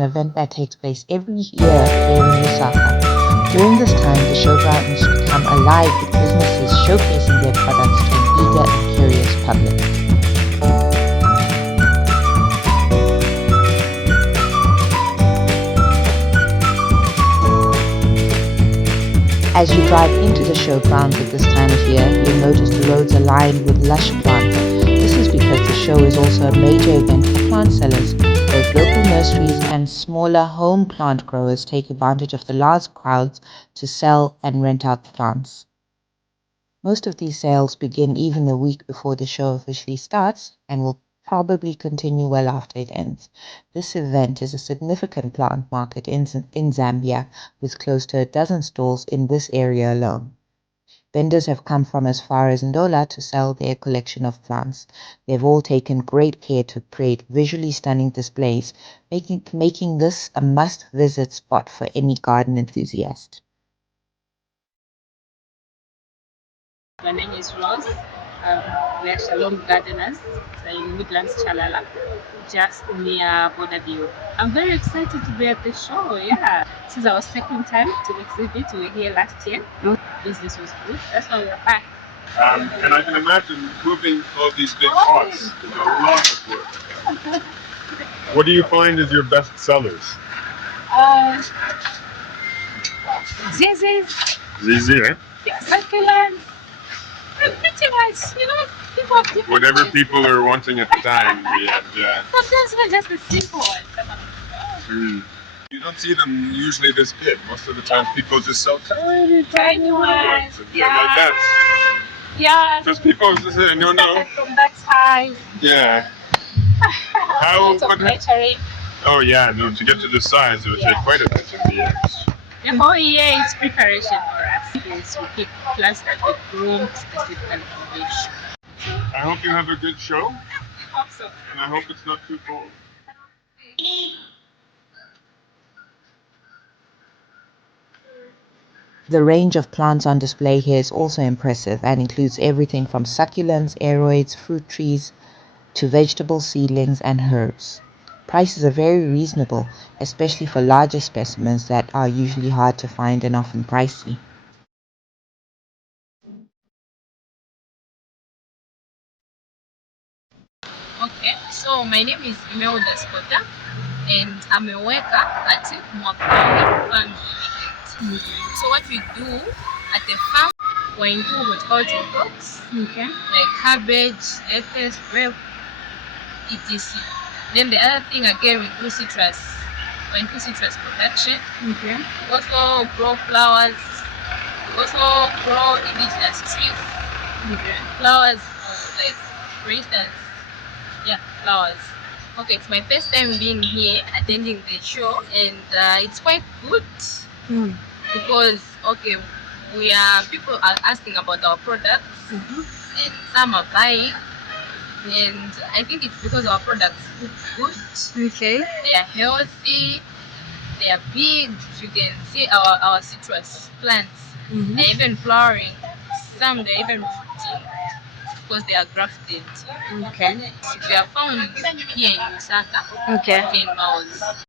an event that takes place every year here in Lusaka. During this time, the showgrounds become alive with businesses showcasing their products to an eager and curious public. As you drive into the showgrounds at this time of year, you'll notice the roads are lined with lush plants. This is because the show is also a major event for plant sellers. Both local nurseries and smaller home plant growers take advantage of the large crowds to sell and rent out the plants. Most of these sales begin even a week before the show officially starts and will probably continue well after it ends. This event is a significant plant market in Zambia, with close to a dozen stalls in this area alone. Vendors have come from as far as Ndola to sell their collection of plants. They've all taken great care to create visually stunning displays, making this a must-visit spot for any garden enthusiast. My name is Rose. We are Shalom gardeners in Midlands, Chalala, just near Bonaview. I'm very excited to be at the show. Yeah, this is our second time to exhibit. We were here last year. Business was good. That's why we're back. And I can imagine moving all these big pots. A lot of work. What do you find is your best sellers? Zizi, eh? Succulents. Pretty much, people have different Whatever tastes. people are wanting at the time. Yeah. Sometimes we're just the simple ones. You don't see them usually this big. Most of the time people just sell Tiny ones. like that. Yeah. Because people just say, no. From that time. Yeah. Lots of nurturing. Oh yeah, no, to get to this size it would take quite a bit of the years. The whole year is preparation for us. Yes, we keep plants that we groom specifically for this. I hope you have a good show. Hope so. And I hope it's not too cold. The range of plants on display here is also impressive and includes everything from succulents, aroids, fruit trees, to vegetable seedlings and herbs. Prices are very reasonable, especially for larger specimens that are usually hard to find and often pricey. Okay, so my name is Imelda Scotta and I'm a worker at Mwapawi Farm Unit. So what we do at the farm, we're into horticultural crops, like cabbage, lettuce, grape, etc. Then the other thing again, we do citrus. We're into citrus production. Also grow flowers. Also grow indigenous trees. Flowers, like for instance, flowers. Okay, it's my first time being here attending the show, and it's quite good because people are asking about our products, and some are buying, and I think it's because our products look good. Okay. They are healthy. They are big. You can see our citrus plants. They're even flowering. Some they're even fruiting because they are grafted. Okay. They are found here in Lusaka. Okay. In Mawes.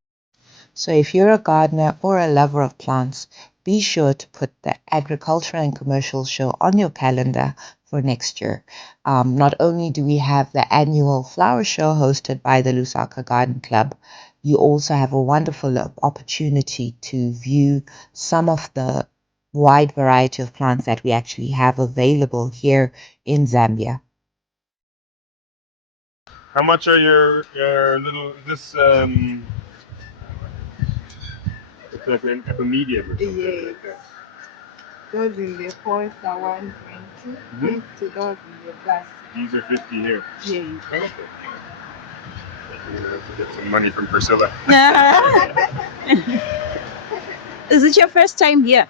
So if you're a gardener or a lover of plants, be sure to put the Agricultural and Commercial Show on your calendar for next year. Not only do we have the annual flower show hosted by the Lusaka Garden Club, you also have a wonderful opportunity to view some of the wide variety of plants that we actually have available here in Zambia. How much are your little it's like a medium or something like that? Those in the pots are 120, 50 those in the plastic. These are 50 here. Yeah. Okay. You're gonna have to get some money from Priscilla. Is it your first time here?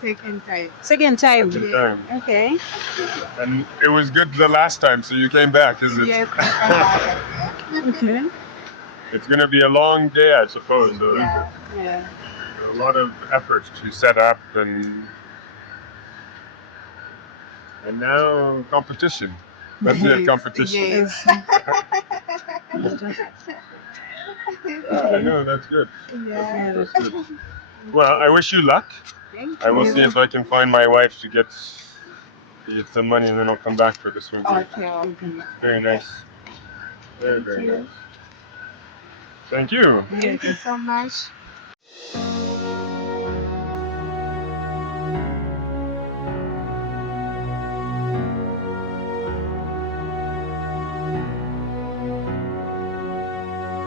Second time. Second time. Good time. Okay. And it was good the last time, so you came back, isn't it? Yes. Okay. It's gonna be a long day, I suppose, though. Yeah. A lot of effort to set up and now competition. That's it, competition. Yes. No, that's good. Yeah. That's good. Well, I wish you luck. Thank I will you. see if I can find my wife to get some money, and then I'll come back for the swim team. Okay, I'll be. Very nice. Very, Thank very you. nice. Thank you. Thank you so much.